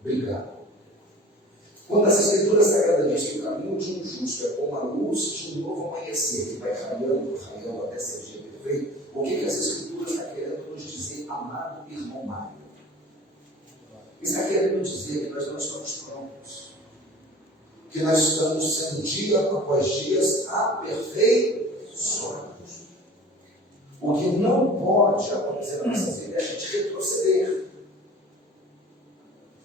Obrigado. Quando as Escrituras Sagradas dizem que o caminho de um justo é como a luz de um novo amanhecer, que vai raiando até ser dia perfeito, o que as Escrituras estão querendo nos dizer, amado irmão Mário? Está querendo nos dizer que nós não estamos prontos, que nós estamos sendo dia após dia aperfeiçoados. O que não pode acontecer na nossa vida é a gente retroceder.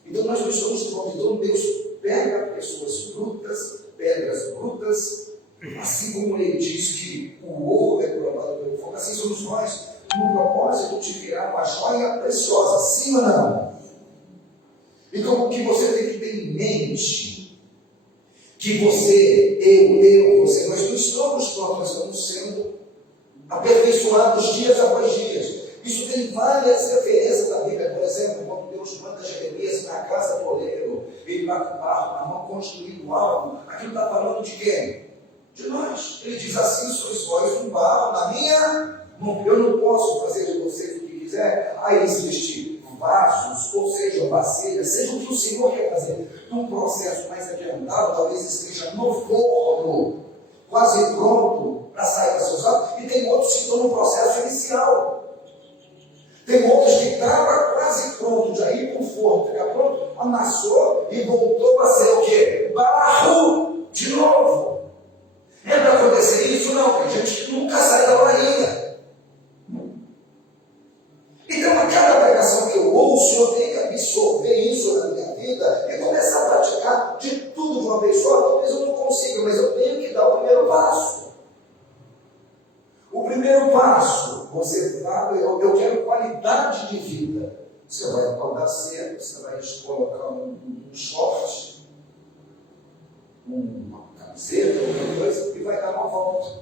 Então nós não estamos convidando Deus, pega pessoas brutas, pedras brutas, assim como ele diz que o ouro é provado pelo fogo, assim somos nós, no propósito de virar uma joia preciosa, sim ou não? Então o que você tem que ter em mente, que você, nós não estamos prontos, nós estamos sendo aperfeiçoados dias após dias. Isso tem várias referências da Bíblia. Por exemplo, quando Deus manda Jeremias na casa do oleiro, ele vai com o barro na mão construindo algo, aquilo está falando de quem? De nós. Ele diz assim: sois vós um barro na minha mão, eu não posso fazer de vocês o que quiser. Aí existe vasos, ou seja, vasilhas, seja o que o Senhor quer fazer. Num processo mais adiantado, talvez esteja no forno, quase pronto para sair das suas águas, e tem outros que estão no processo inicial. Tem outros que estavam quase pronto, já ir para o forno, ficar pronto, amassou e voltou para ser o quê? Barro de novo. É para acontecer isso? Não, porque a gente nunca sai da larinha. Então, a cada pregação que eu ouço, eu tenho que absorver isso na minha vida e começar a praticar de tudo de uma vez só. Talvez eu não consiga, mas eu tenho que dar o primeiro passo. O primeiro passo, você vai, eu quero qualidade de vida. Você vai acordar cedo, você vai colocar um short, uma camiseta, alguma coisa, e vai dar uma volta.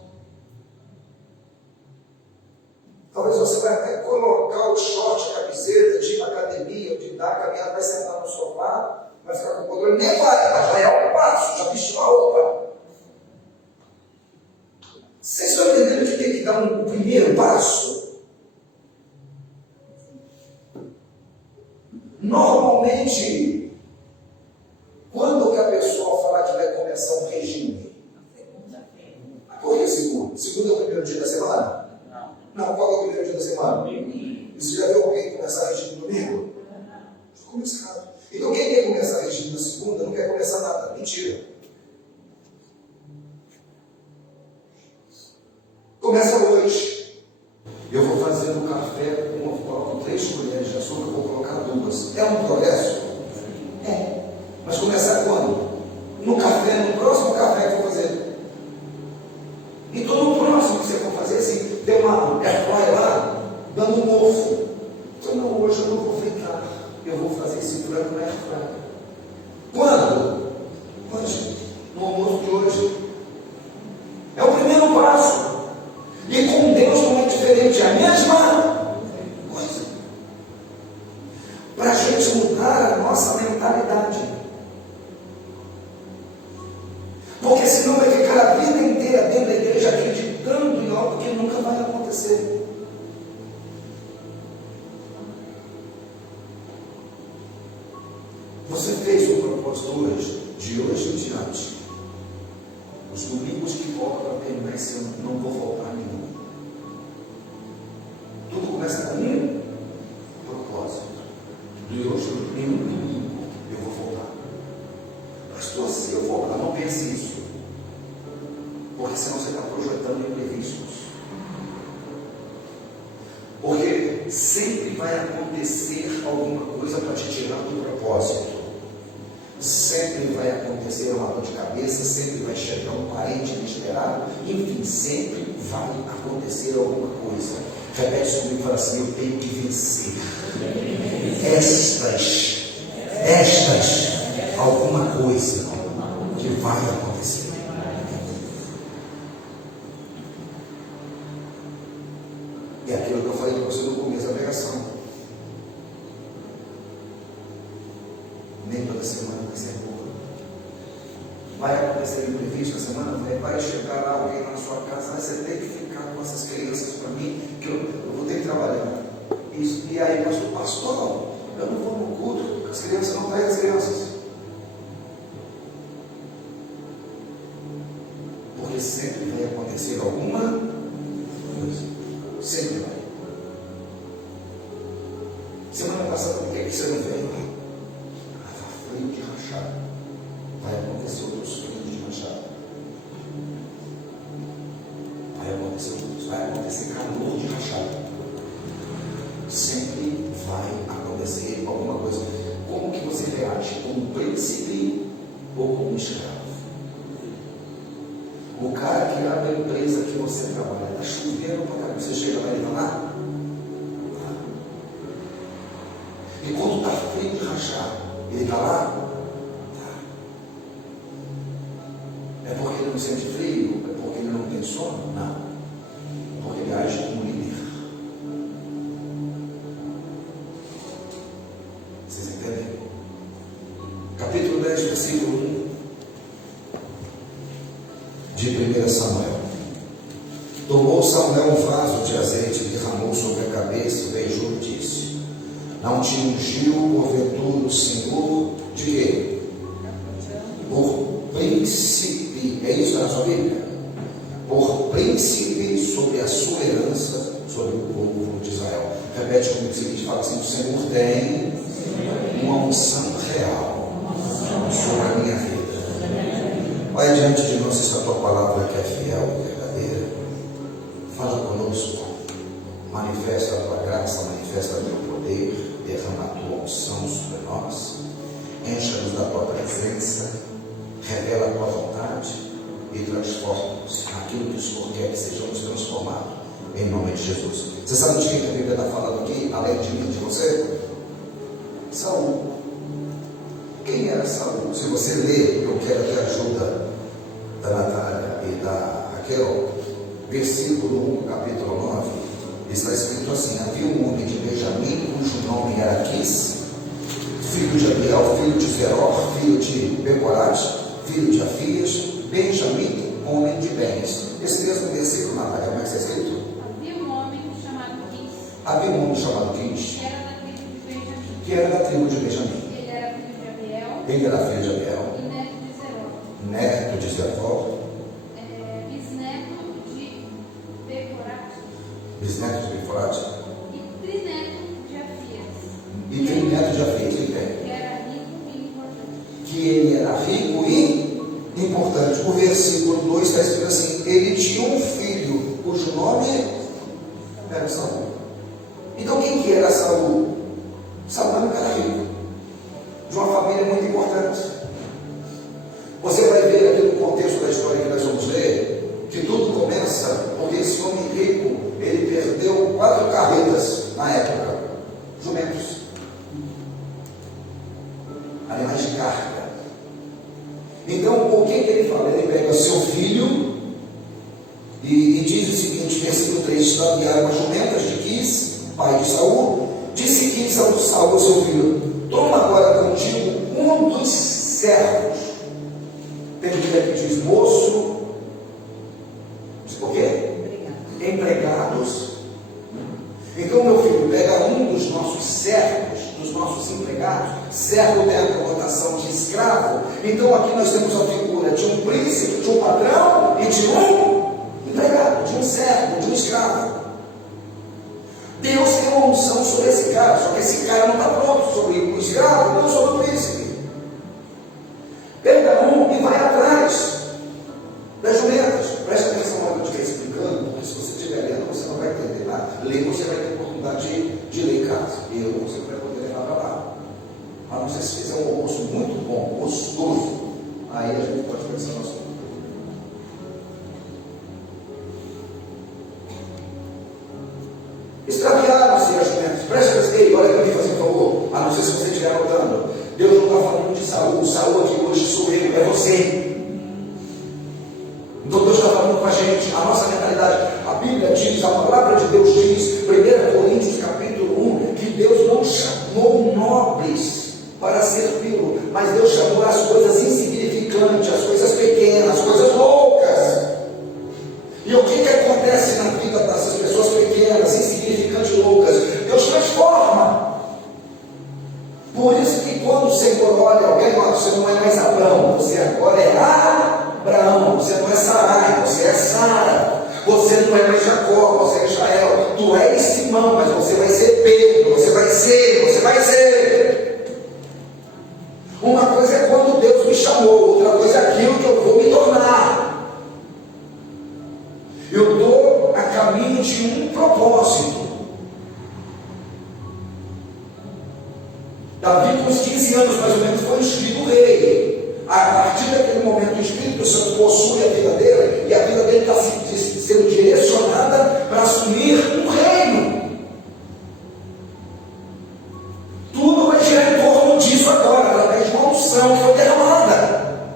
Talvez você vai até colocar o short, a camiseta, de ir na academia, de dar a caminhada, vai sentar no sofá, vai ficar com o controle, nem vai, mas já é um passo, já vestiu a roupa. Vocês estão entendendo que tem que dar um primeiro passo? Normalmente, quando que a pessoa fala que vai começar um regime? Por que segunda? Segunda é o primeiro dia da semana? Não, qual é o primeiro dia da semana? Você já viu alguém começar regime no domingo? Começa errado. Então quem quer começar regime na segunda não quer começar nada. Mentira. Começa hoje. Eu vou fazer no café, eu coloco 3 colheres de açúcar, eu vou colocar 2. É um progresso? É. Mas começar quando? No café, no próximo café que eu vou fazer. Então no próximo que você for fazer, assim, tem uma airfryer lá, dando um mofo. Então não, hoje eu não vou fritar, eu vou fazer esse frango na airfryer. Quando? Hoje, no almoço de hoje. É o primeiro passo. E com Deus não é diferente, é a mesma coisa. Para a gente mudar a nossa mentalidade. Porque senão vai ficar a vida inteira dentro da igreja acreditando em algo que nunca vai acontecer. Você fez um propósito hoje, de hoje em diante. Os domingos que voltam para terminar esse ano, não vou voltar a nenhum. Tudo começa com um propósito. De hoje, nenhum domingo, eu vou voltar. Pastor, se eu voltar, não pense isso. Porque senão você está projetando imprevistos. Porque sempre vai acontecer alguma coisa para te tirar do propósito. Sempre vai acontecer uma dor de cabeça, sempre vai chegar um parente inesperado, enfim, sempre vai acontecer alguma coisa. Repete comigo e fala assim: eu tenho que vencer alguma coisa que vai acontecer. E aquilo que eu falei para você no começo da pregação. Nem toda semana vai ser boa. Vai acontecer imprevisto na semana, vai chegar lá alguém na sua casa, mas você tem que ficar com essas crianças para mim, que eu vou ter que trabalhar. Isso. E aí, pastor, eu não vou no culto, crianças não traem as crianças. Porque sempre vai acontecer alguma coisa. Sempre vai. Semana passada, por que você não veio? Estava frio de rachado. Vai acontecer outros frios de rachado. Vai acontecer outros. Vai acontecer calor de rachado. Sempre vai acontecer alguma coisa. Como que você reage? Como príncipe ou como escravo? O cara que abre a empresa que você trabalha, está chovendo para cá, você chega lá e está lá? E quando está frio de rachar, ele está lá? Tá. É porque ele não sente frio? É porque ele não tem sono? Não. É porque ele age como líder. Vocês entendem? Capítulo 10, versículo 1 de 1 Samuel. Tomou Samuel um vaso de azeite, derramou sobre a cabeça, beijou e disse: não te ungiu porventura o Senhor de quê? Por príncipe, é isso na sua Bíblia? Por príncipe sobre a sua herança, sobre o povo de Israel. Repete comigo o seguinte, fala assim: o Senhor tem uma unção real sobre a minha vida. Vai diante de nós essa tua palavra que é fiel e verdadeira. Fala conosco, manifesta a tua graça, manifesta o teu poder, derrama a tua unção sobre nós, encha-nos da tua presença, revela a tua vontade e transforma-nos naquilo que o Senhor quer que sejamos transformados, em nome de Jesus. Você sabe de quem a Bíblia está falando aqui, além de mim, de você? Saul. Quem era Saul? Se você ler, eu quero ter a ajuda da Natália e da Raquel, versículo 1, capítulo 9, está escrito assim: havia um homem de Benjamim, cujo nome era Quis, filho de Abiel, filho de Zeror, filho de Becorate, filho de Afias, Benjamim, homem de bens. Esse mesmo versículo, Natália, como é que está escrito? Havia um homem chamado Quis, Havia um homem chamado Quis, que era da tribo de Benjamim. que era da tribo de Benjamim. Ele era filho de Abiel Ele era filho de Abiel, e neto de Zeror, neto de Zeror, bisneto de Becorate bisneto de Becorate e trineto de Afias, e trineto de Afias. Ele tem que era rico e importante. que ele era rico e importante. O versículo 2 está escrito assim: ele tinha um filho cujo nome era Saul. Então quem que era Saul? Saul era um cara rico, de uma família muito importante. Você vai ver aqui no contexto da história que nós vamos ler, que tudo começa porque esse homem rico, ele perdeu 4 carretas na época, jumentos, animais de carga. Então, o que ele fala? Ele pega seu filho e diz o seguinte, versículo 3: extraviaram as jumentas de Quis, pai de Saul. Disse Quis a Saul, seu filho: toma agora contigo um dos servos. Tem que aqui diz moço, diz o quê? Empregados. Então, meu filho, pega um dos nossos servos, dos nossos empregados. Servo tem a conotação de escravo. Então aqui nós temos a figura de um príncipe, de um patrão e de um empregado, de um servo, de um escravo. Deus tem uma unção sobre esse cara, só que esse cara não está pronto sobre o escravo, não sobre o príncipe. Pega um e vai atrás das jumentas. Presta atenção no que eu estiver explicando, porque se você estiver lendo, você não vai entender nada. Ler, você vai ter oportunidade de ler em casa. E eu, você vai poder levar para lá. Mas não sei se fizer um almoço muito bom, gostoso, aí a gente pode pensar no assunto. Extraviaram-se as jumentas. Presta atenção, olha para mim, fazendo um favor. A não ser se você estiver anotando. Deus não está falando de Saul. Saul aqui hoje sou eu, é você. Então Deus está falando com a gente, a nossa mentalidade. A Bíblia diz, a palavra de Deus diz, 1 Coríntios capítulo 1, que Deus não chamou nobres para servi-lo, mas Deus chamou as coisas insignificantes, as coisas pequenas, as coisas loucas. E o que acontece na vida dessas pessoas pequenas, insignificantes e loucas? Deus transforma. Por isso que quando o Senhor olha alguém, olha, você não é mais Abraão, você agora é Abraão, você não é Sarai, você é Sara, você não é mais Jacó, você é Israel, tu és Simão, mas você vai ser Pedro, você vai ser. Uma coisa é quando Deus me chamou, outra coisa é aquilo que eu vou me tornar. Eu estou a caminho de um propósito. Davi, com uns 15 anos mais ou menos, foi ungido rei. A partir daquele momento, o Espírito Santo possui a vida dele, e a vida dele está sendo direcionada para assumir um reino. Tudo vai girar em torno disso agora, através de uma unção que foi derramada.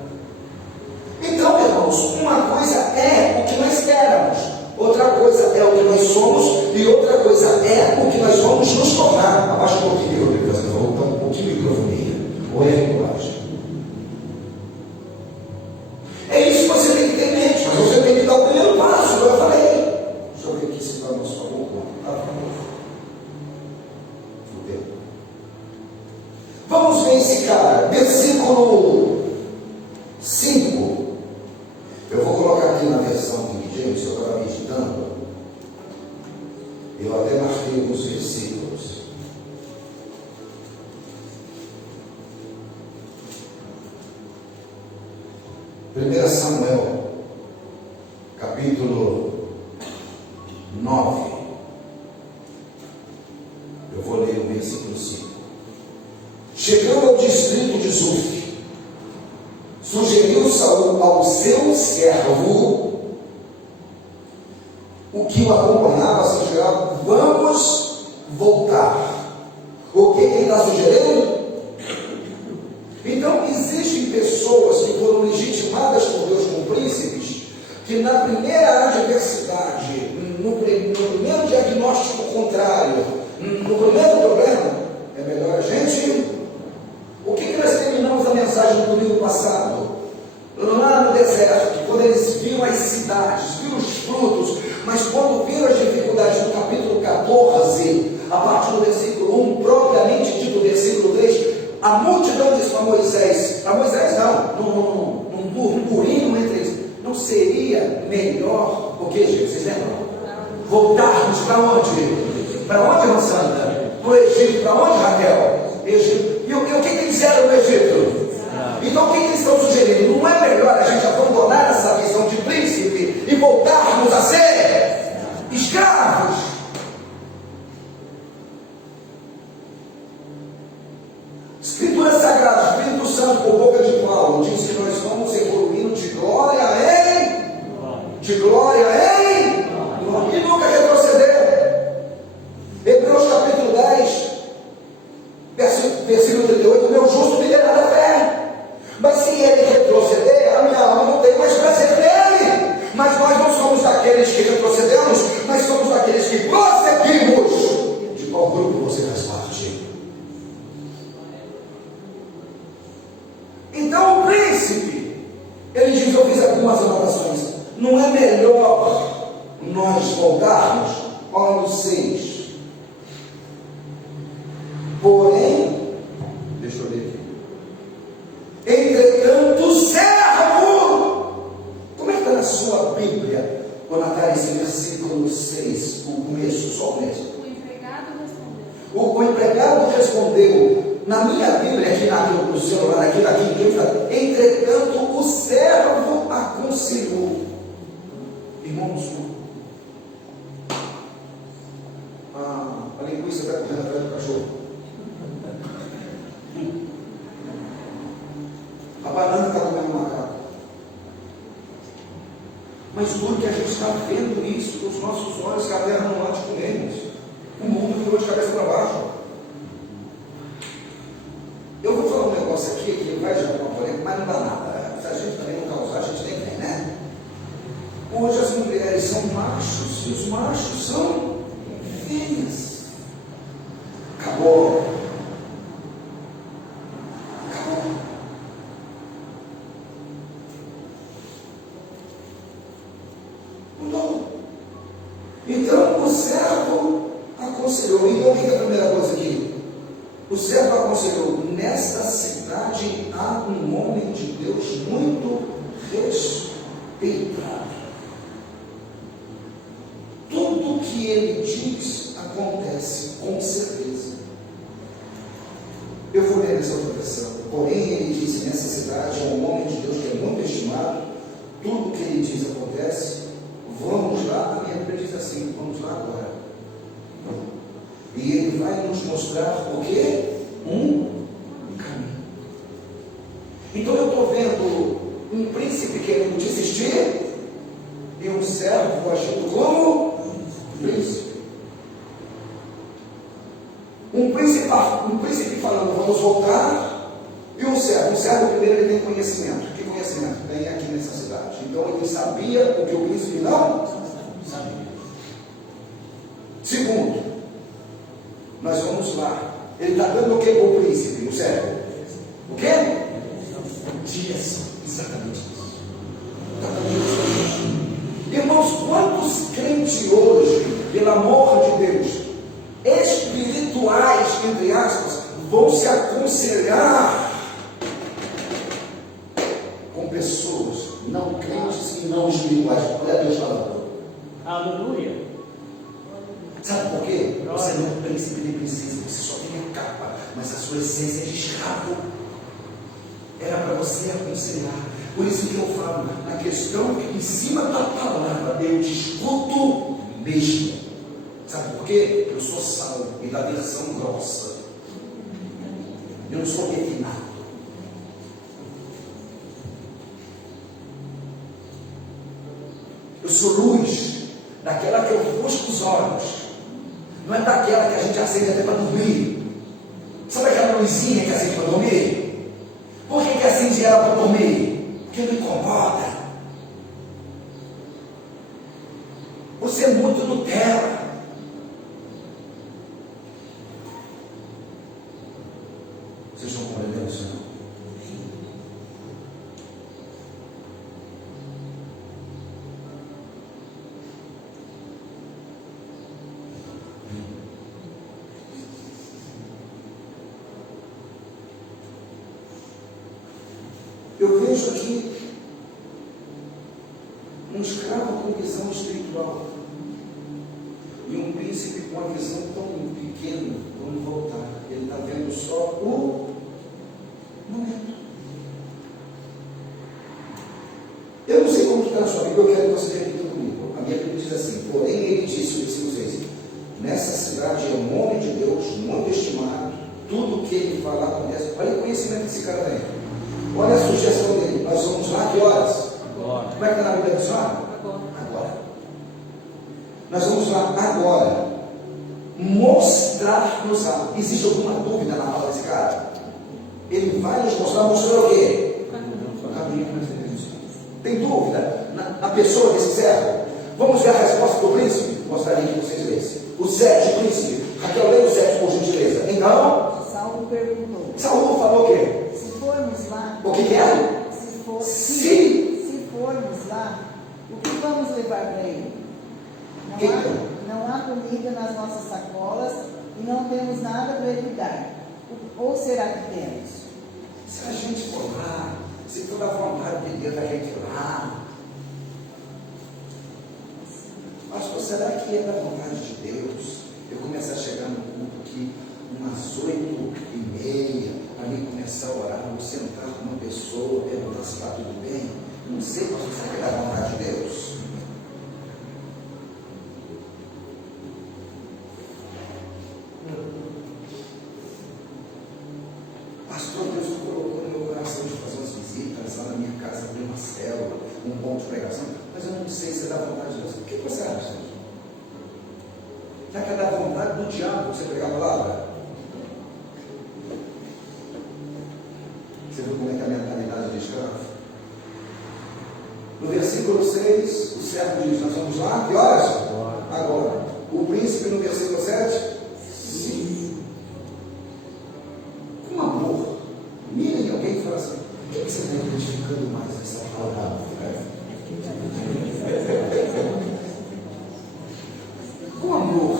Então, irmãos, uma coisa é o que nós éramos, outra coisa é o que nós somos, e outra coisa é o que nós vamos nos tornar. Abaixa um pouquinho, Deus, voltar um pouquinho de microfonia, ou é linguagem. É isso que você tem que ter em mente, mas você tem que dar o primeiro passo, como eu falei. Deixa eu ver aqui se está no nosso favor. Fudeu. Vamos ver esse cara, versículo 5. Eu vou colocar aqui na versão de James, que eu estava meditando. Eu até marquei alguns versículos. Primeira Samuel, capítulo 9. Eu vou ler o versículo 5. Chegando ao distrito de Zuf, sugeriu Saul ao seu servo, o que o acompanhava, assim, geral, vamos voltar. O que ele está sugerindo? Então, existem pessoas que foram legitimadas por Deus como príncipes, que na primeira adversidade, no primeiro diagnóstico contrário, no primeiro problema, é melhor a gente... O que nós terminamos a mensagem do domingo passado? Lá no deserto, quando eles viram as cidades, viram os frutos, mas quando viram as dificuldades no capítulo 14, a partir do versículo 1, propriamente dito, versículo 3, a multidão disse para Moisés, num burburinho entre eles, não seria melhor, o que, gente, vocês lembram? Voltarmos para onde? Para onde, irmã Santa? Para o Egito. Para onde, Raquel? Egito. E o que eles fizeram no Egito? Então o que eles estão sugerindo? Não é melhor a gente abandonar essa visão de príncipe e voltarmos a ser escravos? Escritura Sagrada, Espírito Santo por boca de Paulo diz que nós vamos evoluindo de glória em glória e nunca retroceder. Hebreus capítulo 10, versículo 38, o meu justo viverá da fé, mas se ele retroceder, a minha alma não tem mais prazer nele. Mas nós não somos daqueles que retrocedemos, mas somos daqueles que prosseguimos. De qual grupo você faz parte? Então o príncipe, ele diz, eu fiz algumas anotações, não é melhor nós voltarmos? Olha o 6. Porém, deixa eu ler aqui. Entretanto, o servo, como é que está na sua Bíblia, quando está esse versículo 6, o começo, só o mesmo? O empregado respondeu. O empregado respondeu, na minha Bíblia, aqui no celular, aqui, entretanto, o servo aconselhou. Irmãos, a linguiça está correndo atrás do cachorro. A banana está comendo um macaco. Mas tudo que a gente está vendo isso, com os nossos olhos, que a terra não há de comermos. O mundo virou de cabeça para baixo. Eu vou falar um negócio aqui que vai gerar uma polêmica, mas não dá nada. Se a gente também não causar, a gente nem vem, né? Hoje as mulheres são machos e os machos são fêmeas. Acabou. Então o servo aconselhou. Então o que é a primeira coisa aqui? O servo aconselhou, nesta cidade há um homem de Deus muito respeitado. Tudo que ele diz acontece, com certeza. Eu vou ler essa outra versão. Porém, ele disse: nessa cidade há um homem de Deus que é muito estimado. Tudo que ele diz acontece. Vamos lá. A minha Bíblia diz assim: vamos lá agora. E ele vai nos mostrar o quê? Um caminho. Então eu estou vendo um príncipe querendo desistir e um servo agindo como príncipe. Um príncipe falando: vamos voltar. E um servo primeiro ele tem conhecimento. Que conhecimento? Tem aqui nessa cidade. Então ele sabia o que o príncipe não sabia. Segundo, nós vamos lá. Ele está dando o que para o príncipe? O servo? O quê? Direção. Exatamente isso. Irmãos, quantos crentes hoje, pelo amor de Deus, espirituais, entre aspas, vão se aconselhar com pessoas não crentes e não espirituais? Olha Deus falando. Aleluia. Sabe por quê? Você não é um príncipe nem princesa, você só tem a capa, mas a sua essência é de escravo. Era para você aconselhar. Por isso que eu falo, na questão em cima da palavra, eu discuto mesmo. Sabe por quê? Eu sou sal e da versão grossa. Eu não sou refinado. Eu sou luz, daquela que eu busco os olhos. Não é daquela que a gente acende até para dormir. Sabe aquela luzinha que acende para dormir? Por que acende ela para dormir? Porque me incomoda. Você é muito Nutella. Vocês estão compreendendo isso, não? Eu vejo aqui um escravo com visão espiritual e um príncipe com uma visão tão pequena. Vamos voltar. Ele está vendo só o momento. Eu não sei como está na sua Bíblia, eu quero que você repita comigo. A minha Bíblia diz assim: porém ele disse, versículo 6, nessa cidade é um homem de Deus muito estimado, tudo que ele falar acontece. Olha o conhecimento desse cara aí. Olha a sugestão dele. Nós vamos lá, que horas? Agora. Como é que está na Bíblia do Senhor? Agora. Nós vamos lá agora. Mostrar-nos-á. Existe alguma dúvida na fala desse cara? Ele vai nos mostrar o quê? O caminho que nós devemos. Tem dúvida na pessoa desse servo? Vamos ver a resposta do príncipe? Mostraria que vocês lessem. O sétimo príncipe. Raquel, lê o sétimo, por gentileza. Então, Saul perguntou: Saul falou o quê? se formos lá, O que é? se formos lá, o que vamos levar para ele? Não há comida nas nossas sacolas e não temos nada para ele dar. Ou será que temos? Se a gente for lá, se for da vontade de Deus, a gente ir lá. Pastor, será que é da vontade de Deus? Eu começo a chegar no culto aqui, umas 8h30, ali começar a orar, vou sentar com uma pessoa, perguntar se está tudo bem. Não sei, pastor, será que é da vontade de Deus? Pastor, Deus colocou no meu coração de fazer umas visitas lá na minha casa, abrir uma célula, um ponto de pregação, mas eu não sei se é da vontade de Deus. O que você acha? Será que é da vontade do diabo você pregar a palavra? Você viu como é que é a mentalidade de escravo? No versículo 6, o servo diz: nós vamos lá, que horas? Agora. O príncipe no versículo 7? Sim. Com amor. Mirem alguém e fala assim: o que você está identificando mais nessa palavra? Com amor.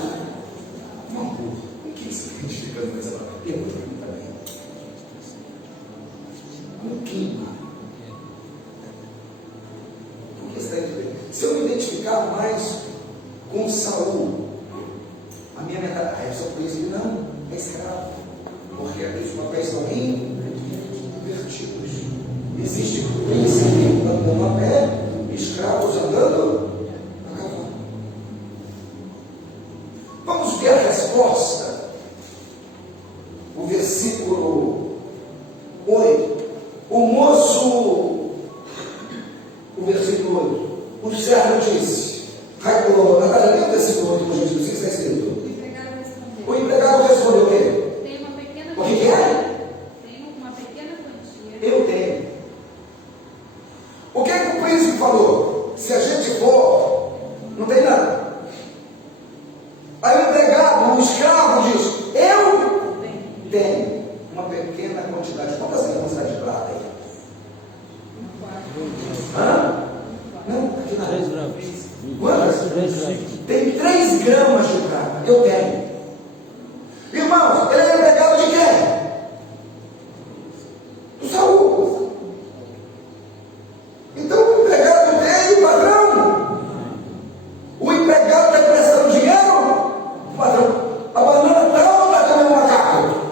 Com amor. O que você está identificando nessa palavra? Pergunta para mim também. ficar mais com Saul. A minha mentalidade, eu sou príncipe, não, é escravo. Porque aqueles papéis estão invertidos. Existe príncipe andando a pé, escravos andando a cavalo. Vamos ver a resposta. O versículo 8. O versículo 8. O servo disse, Natália, lê o versículo 8, gente, o que está escrito? O empregado respondeu o quê? Tem uma pequena O que é? Tem uma pequena quantia. Eu tenho. O que é que o príncipe falou? Se a gente for, não tem nada. Aí o empregado, o escravo diz, eu tenho uma pequena quantidade. Quantas gramas de prata aí? Hã? Não, aqui na 3 gramas. Quantas? 3 gramas. Tem 3 gramas de prata. Eu tenho. Irmãos, ele é empregado de quem? Do Saul. Então o empregado tem o patrão. O empregado está prestando dinheiro. O patrão. A banana está ou está comendo macaco?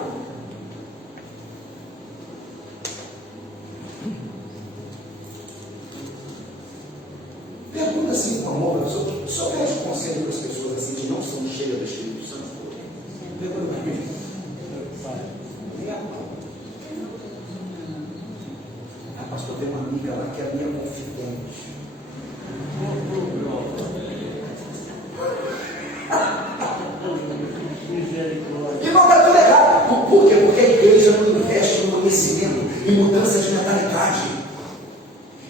Pergunta assim com amor, professor. Só pede conselho para as pessoas assim que não são cheias do Espírito Santo. Pergunta para mim. Ah, pastor, tem uma amiga lá que é a minha confidente. Irmão, está tudo errado. Por quê? Porque a igreja não investe no conhecimento, em mudança de mentalidade.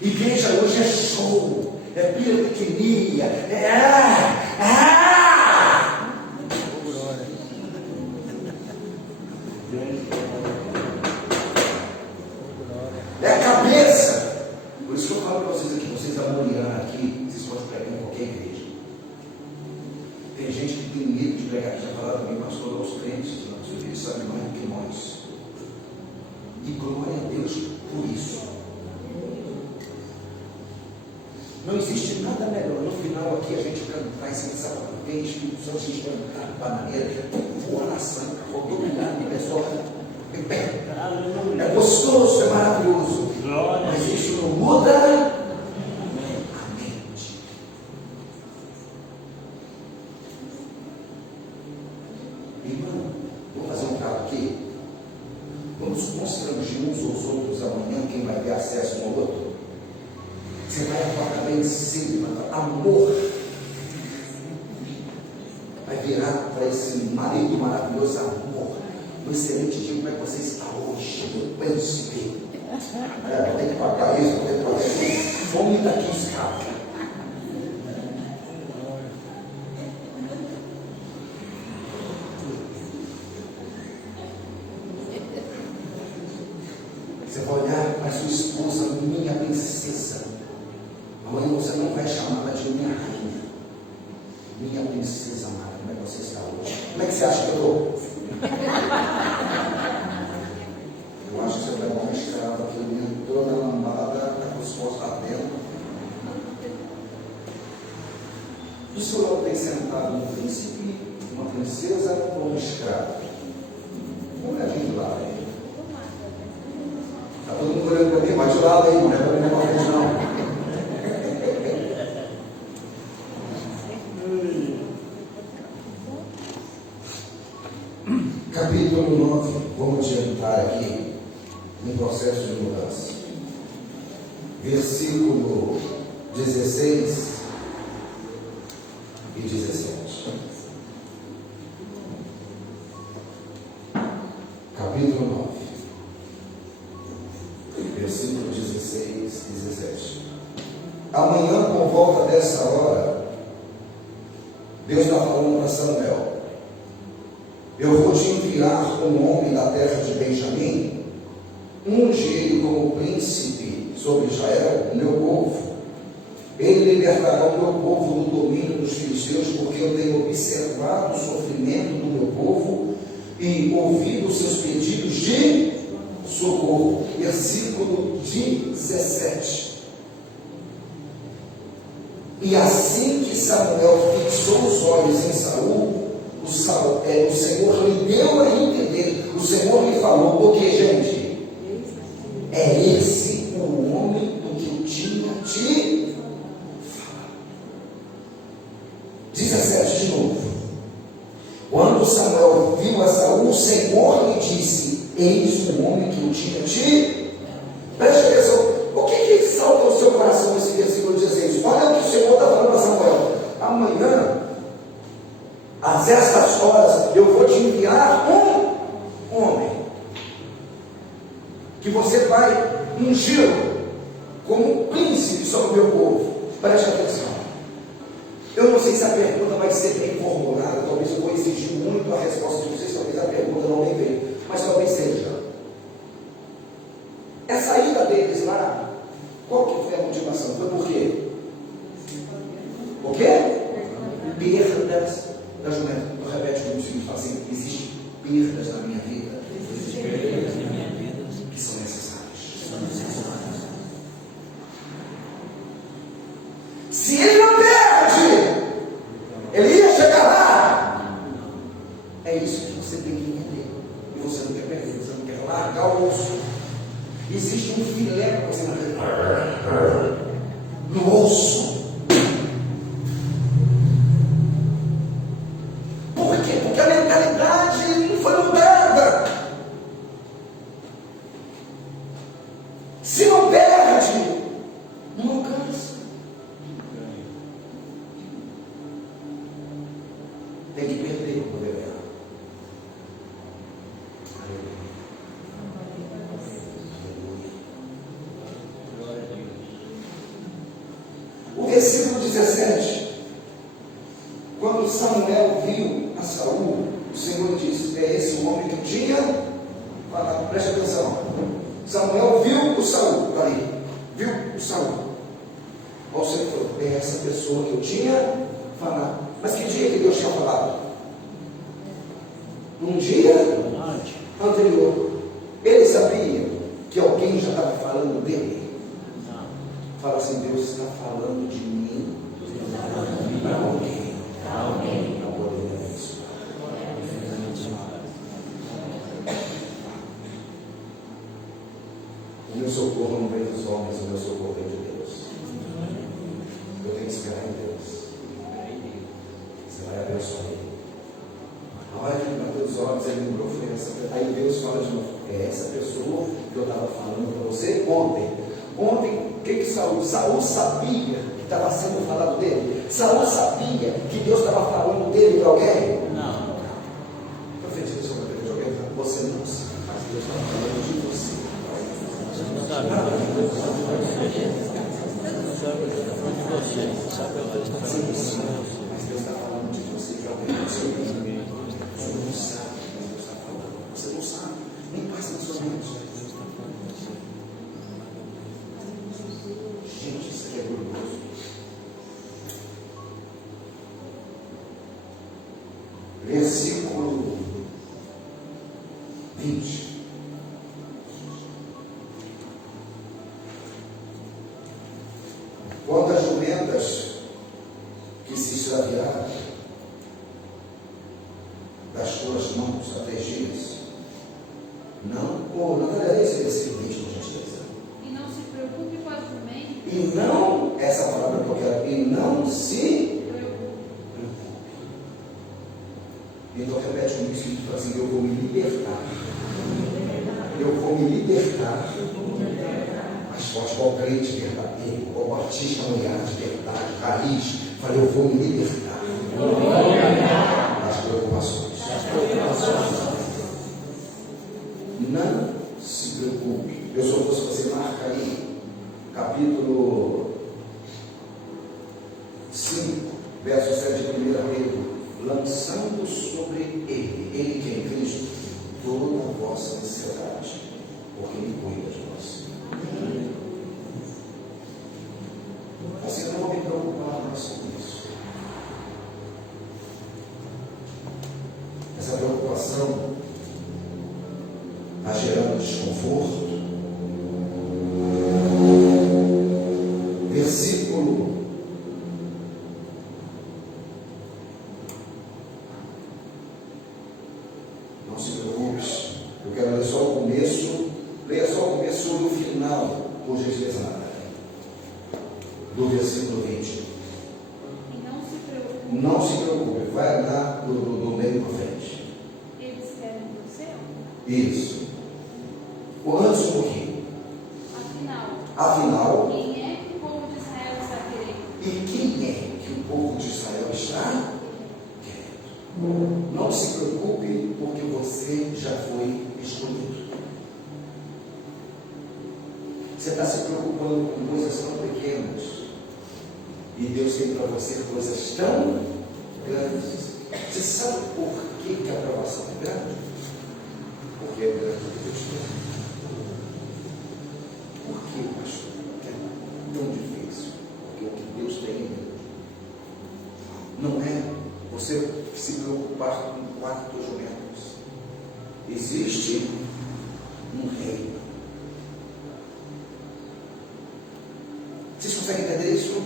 Igreja hoje é show, é pirotecnia, é a cabeça. Por isso que eu falo para vocês aqui, vocês da Moriana aqui, vocês podem pregar em qualquer igreja. Tem gente que tem medo de pregar, já falaram também, pastor, aos crentes, eles sabem mais do que nós. E glória a Deus por isso. Não existe nada melhor. No final aqui a gente cantar em cima de sapato, tem Espírito Santo, a gente cantar bananeira, voar na sangue, rodou milhado de pessoas em pé. É gostoso, é maravilhoso. Mas isso não muda a mente. Irmão, vou fazer um trato aqui. Vamos constranger uns aos outros amanhã, quem vai ter acesso um ao outro. Você vai apagar bem cedo, amor. Vai virar para esse marido maravilhoso amor. Um excelente dia, como é que você está hoje? Meu príncipe. Vou ter que pagar isso, vou ter que pagar isso. Fome daqui, escravo. Você vai olhar para sua esposa, minha princesa. Amanhã você não vai chamá-la de minha rainha. Minha princesa amada, como é que você está hoje? Como é que você acha que eu estou? Eu acho que você vai dar uma escrava que entrou na lambada, está com os postos lá dentro. Do seu lado tem sentado um príncipe, uma princesa ou um escravo? Não é vindo lá, hein? Está todo mundo olhando para mim, vai de lado aí, não é para mim não frente não. Capítulo 9, vamos adiantar aqui em processo de mudança. Versículo 16 e 17. Capítulo 9, versículo 16 e 17. Amanhã, por volta dessa hora, Deus está falando para Samuel: eu vou te enviar um homem da terra de Benjamim, unge ele como príncipe sobre Israel, o meu povo. Ele libertará o meu povo do domínio dos filisteus, porque eu tenho observado o sofrimento do meu povo e ouvido os seus pedidos de socorro. Versículo 17. E assim que Samuel fixou os olhos em Saul, o Senhor lhe deu a entender, o Senhor lhe falou, porque, gente, é esse o homem do que eu tinha te falado. 17 de novo. Quando Samuel viu a Saul, o Senhor lhe disse, eis o homem que eu tinha te... Preste atenção, o que salta ao seu coração nesse versículo 16? Olha o que o Senhor está falando para Samuel. Amanhã, às estas horas, eu vou te enviar um homem, que você vai ungir como príncipe sobre o meu povo. Preste atenção. Eu não sei se a pergunta vai ser bem formulada, talvez eu vou exigir muito a resposta de vocês, talvez a pergunta não me venha, mas talvez seja. Essa ida deles lá, qual que foi a motivação? Foi por quê? O quê? Perdas da juventude. Então repete com os filhos, fala assim, existem perdas na minha vida. Existem perdas na minha vida que são necessárias. Se ele não perde, ele ia chegar lá. É isso que você tem que entender. E você não quer perder, você não quer largar o osso. Existe um filé para você no osso. Por quê? Porque a mentalidade não foi mudada. Se não perde, não alcança. Tem que perder para poder ganhar. O versículo 17, quando Samuel viu a Saul, o Senhor disse, é esse o homem que eu tinha falado. Preste atenção. Samuel viu o Saul, ali, viu o Saul. O Senhor falou, é essa pessoa que eu tinha falado. Mas que dia que Deus tinha falado? Um dia anterior. Ele sabia que alguém já estava falando dele. Fala assim, Deus está falando de mim para alguém. Para poder abençoar. O meu socorro não vem dos homens, o meu socorro vem de Deus. Eu tenho que esperar em Deus. Você vai abençoar ele. A hora que ele bateu os olhos, ele lembrou, foi essa. Aí Deus fala de novo, é essa pessoa que eu estava falando para você ontem. Ontem, o que Saul sabia que estava sendo falado dele? Saul sabia que Deus estava falando dele para alguém? Não. Profetiza sobre a vida de alguém. Você não sabe, mas Deus está falando de você. Você não sabe. Mas Deus está falando de você para alguém. Você não sabe, mas Deus está falando. Você não sabe, nem passa na sua mente. Gente, isso aqui é glorioso. Versículo 20. Quando as jumentas que se extraviaram das tuas mãos até dias, não é esse versículo 20, gentileza. E não se preocupe com as jumentas. E não, essa palavra que eu quero, e não se Preocupe. Então repete comigo isso, fala assim, eu vou me libertar. Eu vou me libertar. Mais forte, qual crente verdadeiro, qual artista mulher de verdade, raiz, falei, eu vou me libertar. Das preocupações. Não se preocupe. Eu só fosse você, marca aí, capítulo 5, verso 7 de 1 Pedro. Lançando sobre ele quem? Cristo, toda a vossa ansiedade, porque ele cuida de nós. Assim, eu não vou me preocupar mais com isso. Essa preocupação está gerando desconforto. Versículo final, por gentileza, do versículo 20. E não se preocupe. Não se preocupe, vai lá do meio para frente. Eles querem o céu? Isso. Antes um pouquinho. Afinal, quem é que o povo de Israel está querendo? E quem é que o povo de Israel está querendo? Não se preocupe, porque você já foi escolhido. Você está se preocupando com coisas tão pequenas, e Deus tem para você coisas tão grandes. Você sabe por que a aprovação é grande? Porque é grande que Deus tem. Por que, pastor? É tão difícil? Porque o que Deus tem não é você se preocupar com 4 jumentos. Existe um reino. Vocês conseguem entender isso?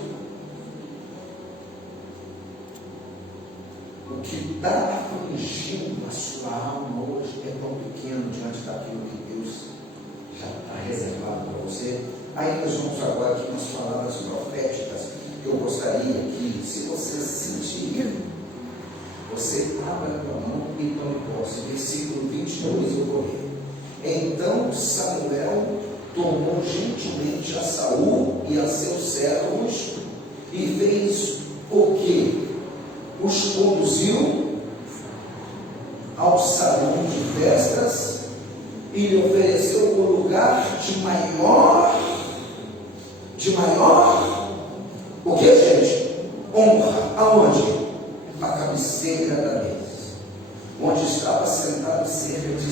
O que está afligindo a sua alma hoje é tão pequeno diante daquilo que Deus já está reservado para você. Aí nós vamos agora aqui nas palavras proféticas que eu gostaria que, se você sentir, você abra a tua mão e tome posse. Versículo 22 eu vou ler. Então Samuel tomou gentilmente a Saul e a seus servos e fez o que? Os conduziu ao salão de festas e lhe ofereceu o lugar de maior, o que, gente? Honra. Aonde? A cabeceira da mesa, onde estava sentado cerca de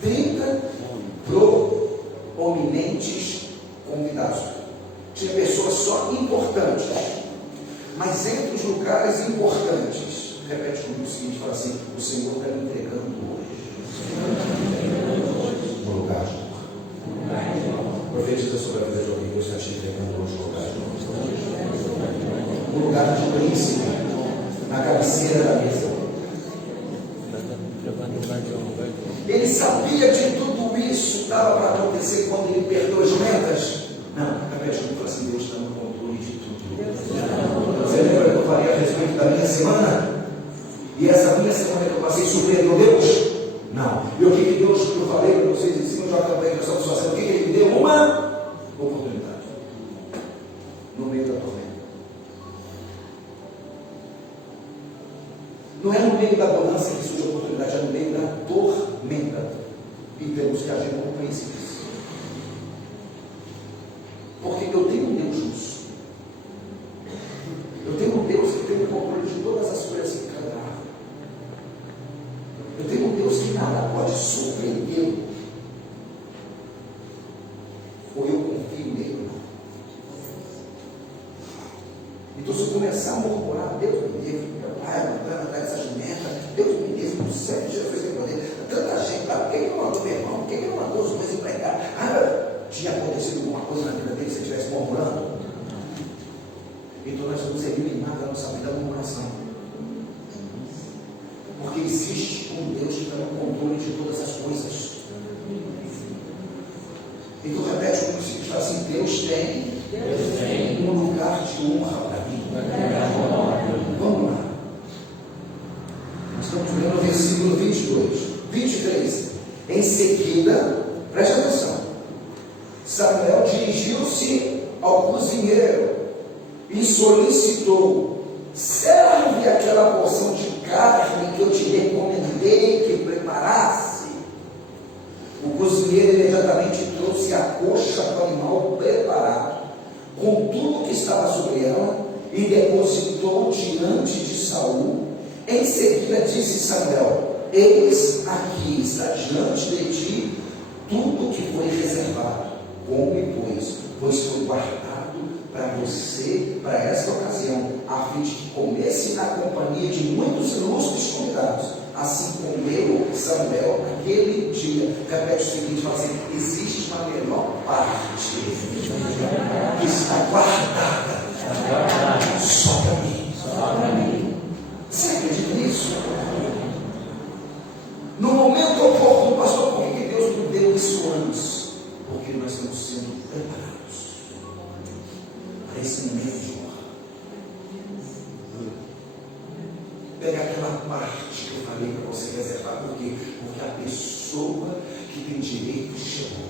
30 proeminentes convidados. Tinha pessoas só importantes, mas entre os lugares importantes, repete comigo o seguinte, fala assim: o Senhor está me entregando hoje no lugar de honra. Profetiza sobre a vida de alguém, Deus está te entregando hoje no lugar de honra. No lugar de príncipe, na cabeceira da mesa. Ele sabia de tudo isso, estava para acontecer quando ele perdoa as metas. Não, repete comigo, fala assim: Deus está no controle de tudo. Você lembra que eu falei a respeito da minha semana? E essa minha semana que eu passei surpreendeu Deus? Não. E o que Deus, que eu falei para vocês em cima de uma campanha que nós estamos fazendo, o que Ele deu? Uma oportunidade. No meio da tormenta. Não é no meio da bonança que surge a oportunidade, é no meio da tormenta. E temos que agir como príncipes. Porque eu tenho um Deus justo. Eu tenho um Deus que tem o controle de todas as coisas que cada árvore. Eu tenho um Deus que nada pode surpreender. Ou eu confio nele, não. Então, se eu começar a murmurar, Deus me livre, meu pai, meu pai, matar essa jumenta, Deus me livre, no céu de Jesus, meu poder. Tanta gente, por que não mandou meu irmão? Por que não mandou os dois empregados? Tinha acontecido alguma coisa na vida dele se ele estivesse murmurando? Então nós vamos eliminar da nossa vida a murmuração. Porque existe um Deus que está no controle de todas as coisas. Então repete o princípio, fala assim: Deus tem um lugar de honra para mim. Vamos lá. Nós estamos vendo o versículo 22. 23. Em seguida, preste atenção, Samuel dirigiu-se ao cozinheiro e solicitou: serve aquela porção de carne que eu te recomendei que preparasse. O cozinheiro imediatamente trouxe a coxa do animal preparado, com tudo que estava sobre ela, e depositou diante de Saul. Em seguida disse Samuel: eis aqui está diante de ti tudo que foi reservado. Come, pois foi guardado para você, para esta ocasião, a fim de que comesse na companhia de muitos ilustres convidados. Assim comeu Samuel naquele dia. Repete o seguinte, fala assim: existe uma menor parte que está guardada só para mim. Você acredita nisso? No momento oportuno, pastor, por que Deus me deu isso antes? porque nós estamos sendo preparados para esse momento de honra. Pega aquela parte que eu falei para você reservar. Por quê? Porque a pessoa que tem direito chegou.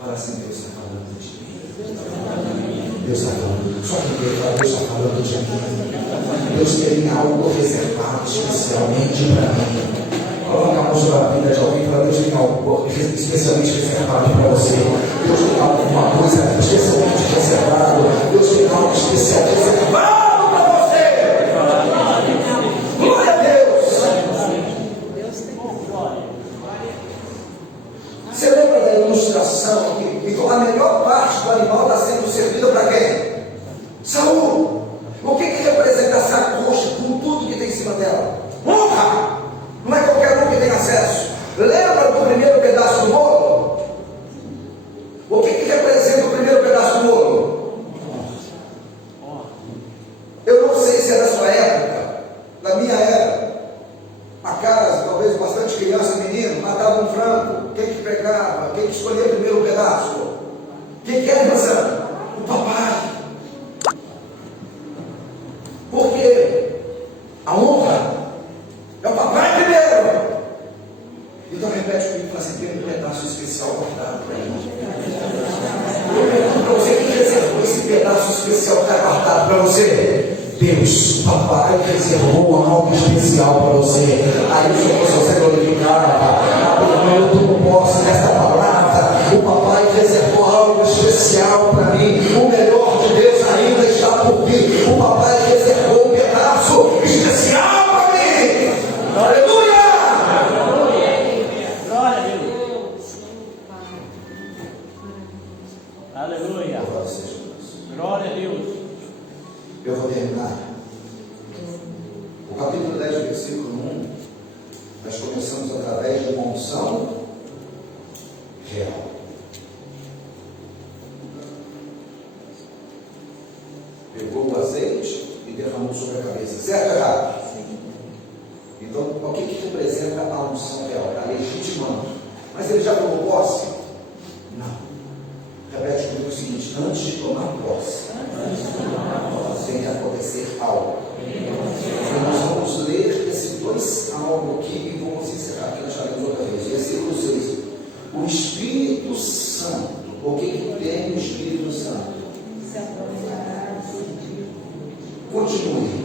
Fala assim: Deus está falando de mim. Deus está falando. Só que Deus está falando de mim. Deus tem algo reservado especialmente para mim. Coloca a mão sobre a vida de alguém para Deus tem algo especialmente reservado para você. Deus tem alguma coisa especialmente reservado. Deus tem algo especial reservado para você. Glória a Deus. Você lembra da ilustração que então a melhor parte do animal está sendo servida para quem? Saúl. O que representa essa coxa com tudo que tem em cima dela? Honra. Não é qualquer um que tem acesso. Lembra do primeiro pedaço do bolo? O que representa o primeiro pedaço do bolo? Eu não sei se é da sua época, da minha época. A casa, talvez bastante criança e menino, matava um frango. Quem que pegava? Quem que escolhia o primeiro pedaço? Quem que era, irmã? O papai. Porque a honra é o papai primeiro. Então repete comigo, fala assim: tem um pedaço especial guardado para mim. Eu pergunto para você: quem reservou esse pedaço especial que está guardado para você? Deus, o papai reservou algo especial para você. Aí o Senhor você glorificava. Eu tomo posse desta palavra. O papai reservou algo especial para mim. O melhor de Deus ainda está por vir. O papai reservou um pedaço especial para mim. Aleluia! Glória a Deus. Aleluia. Glória a Deus. Eu vou terminar. O capítulo 10, versículo 1, nós começamos através de uma unção real. Pegou o azeite e derramou sobre a cabeça. Certo ou errado? Então, o que representa a unção real? A legitimando. Mas ele já tomou posse? Não. Repete comigo o seguinte: antes de tomar posse, tem que acontecer algo. Nós vamos ler esses dois algo aqui e vamos encerrar aqui, nós faremos outra vez. Versículo 6. O Espírito Santo. O que tem o Espírito Santo? Continue.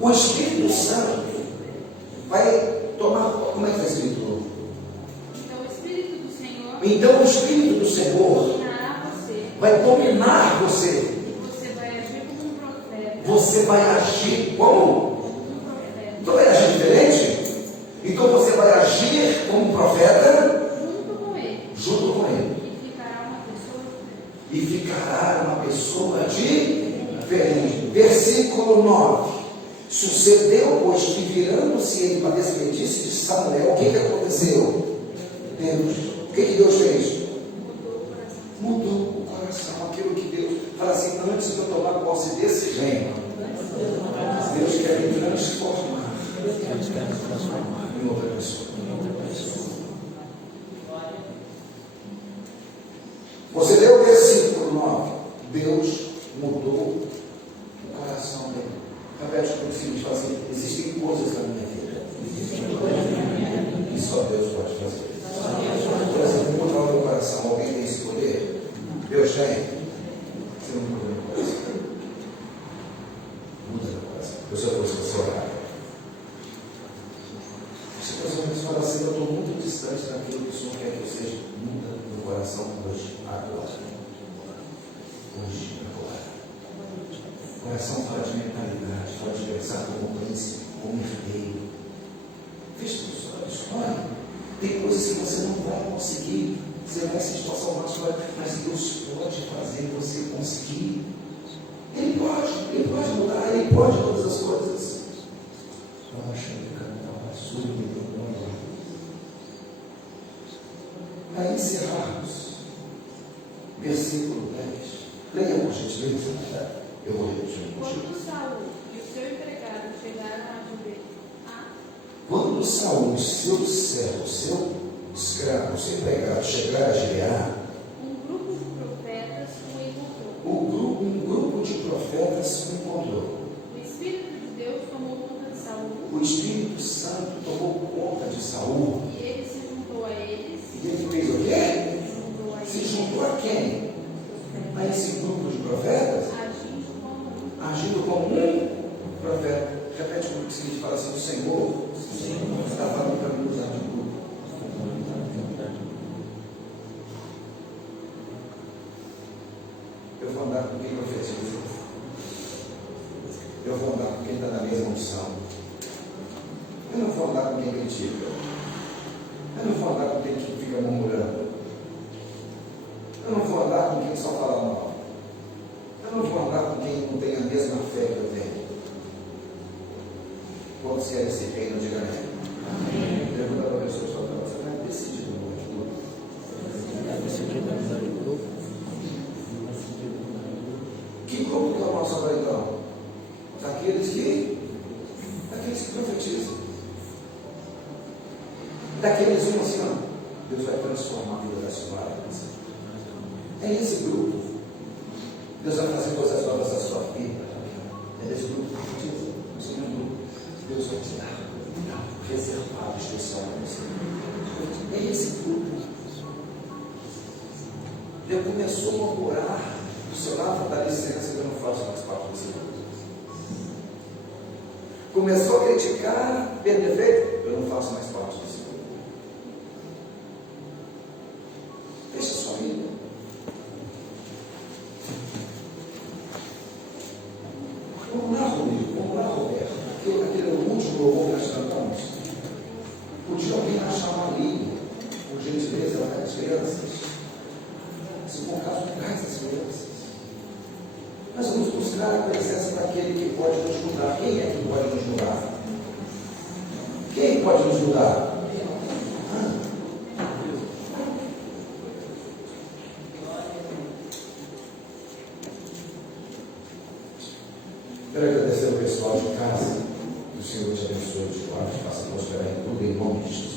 O Espírito Santo vai tomar. Como é que está escrito? Então o Espírito do Senhor vai dominar você. E você vai agir como um profeta. Você vai agir como? Então vai agir diferente? Então você vai agir como um profeta Junto com ele. junto com ele. E ficará uma pessoa Diferente. Versículo 9. Sucedeu, pois, que virando-se ele para despedisse de Samuel, o que aconteceu? Deus. O que Deus fez? Mudou o coração. Aquilo que Deus fala assim: antes de eu tomar posse desse reino, Deus quer me transformar em outra pessoa. Você leu o versículo 9. Deus mudou o coração dele. Repete comigo o seguinte: fala assim: existem coisas na minha vida e só Deus pode fazer. Por exemplo, mudar o meu coração. Alguém tem esse poder? Deus tem. Você não muda o meu coração. Muda o meu coração. Eu só trouxe você orar. Você fala assim: eu estou muito distante daquilo que o Senhor quer que eu seja. Muda o meu coração hoje, agora. Hoje, agora. O coração fala de mentalidade, fala de pensar como príncipe, como herdeiro. Feche os olhos, olha. Tem coisas que você não vai conseguir. Você vai se esforçar mais, mas Deus pode fazer você conseguir. Ele pode mudar, Ele pode todas as coisas. Para encerrarmos, versículo 10. Leia por gentileza. Eu vou repetir. Quando Saul e o seu empregado chegaram a Gibeá, Quando quando Saul, seu servo, seu escravo, seu empregado, chegar a Gileade, um grupo de profetas o encontrou. um grupo de profetas o encontrou. O Espírito de Deus tomou conta de Saul O Espírito Santo tomou conta de Saul. e ele se juntou a eles. E ele fez o quê? Se juntou a Se eles, juntou a quem? A esse grupo de profetas? agindo como um. Agindo como um profeta. Repete comigo o seguinte, fala assim, o Senhor está falando para mim usar de grupo. Eu vou andar com quem profetiza. Eu vou andar com quem está na mesma unção. Eu não vou andar com quem critica. Eu não vou andar com quem fica murmurando. Eu não vou andar com quem só fala mal. Eu não vou andar com quem não tem a mesma fé que eu tenho. Quando se é esse reino, diga amém. Pergunta para a pessoa que está você vai decidir no mundo. Que grupo que é o nosso agora então? Daqueles que profetizam. Daqueles assim, ó, Deus vai transformar a vida das suas. É esse grupo. Deus vai fazer coisas novas na sua vida. É desse grupo que profetiza. O segundo grupo. Deus vai te dar um reservado especial para você. É esse grupo. Deus começou a murmurar do seu lado, dá licença que eu não faço mais parte desse grupo. Começou a criticar, ter defeito, eu não faço mais parte desse grupo. Deixa a sua vida. Vamos lá, Rodrigo, vamos lá, Roberto. Aquele último louvor que nós cantamos. Podia alguém achar uma linha, por gentileza, para as crianças. Se for o caso, traz as crianças. Nós vamos buscar a presença daquele que pode nos mudar. Quem é que pode nos mudar? Quem pode nos mudar? Quero agradecer ao pessoal de casa. Que o Senhor te abençoe, te guarde, faça prosperar em tudo, em nome de Jesus.